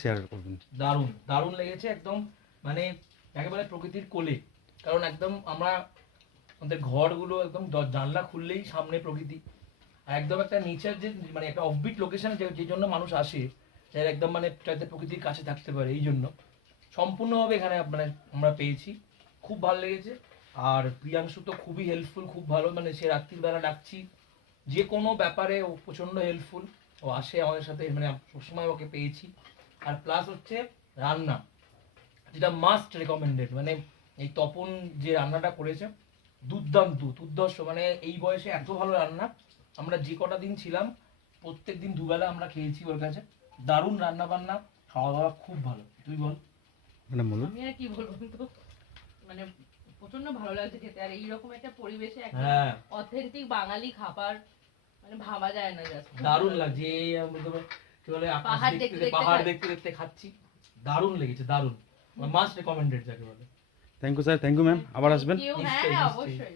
Share করবেন। দারুণ দারুণ লেগেছে একদম, মানে একেবারে প্রকৃতির কোলে। কারণ একদম আমরা আমাদের ঘরগুলো একদম জানলা খুললেই সামনে প্রকৃতি, আর একদম একটা নেচার, যে মানে একটা অফবিট লোকেশন, যে জন্য মানুষ আসে, যারা একদম মানে যাতে প্রকৃতির কাছে থাকতে পারে, এই জন্য সম্পূর্ণভাবে এখানে মানে আমরা পেয়েছি। খুব ভালো লেগেছে। আর প্রিয়াংশু তো খুবই হেল্পফুল, খুব ভালো, মানে সে রাত্রির বেলা ডাকছি যে কোনো ব্যাপারে ও প্রচণ্ড হেল্পফুল। ও আসে আমাদের সাথে, মানে সবসময় ওকে পেয়েছি। আর প্লাস হচ্ছে রান্না, যেটা মাস্ট রেকমেন্ডেড, মানে এই তপন যে রান্নাটা করেছে দুর্দান্ত দুর্ধর্ষ, মানে এই বয়সে এত ভালো রান্না। আমরা যে কটা দিন ছিলাম প্রত্যেক দিন দুবেলা আমরা খেয়েছি ওর কাছে। দারুণ রান্না বান্না, খাওয়া দাওয়া খুব ভালো। তুই বল। ম্যাডাম বলুন। আমি আর কি বলবো, তো মানে প্রচন্ড ভালো লাগছে খেতে। আর এইরকম একটা পরিবেশে একটা হ্যাঁ অথেন্টিক বাঙালি খাবার মানে ভাবা যায় না, জাস্ট দারুণ লাগছে। এই আমরা তো কি বলে আকাশ পাহাড় দেখতে দেখতে পাহাড় খাচ্ছি। দেখতে দেখতে খাচ্ছি, দারুণ লেগেছে, দারুণ। মাস্ট রেকমেন্ডেড যাকে বলে। Thank you sir, thank you ma'am, আবার আসবেন। Thank you, নিশ্চয়ই, হ্যাঁ নিশ্চয়ই। অবশ্যই।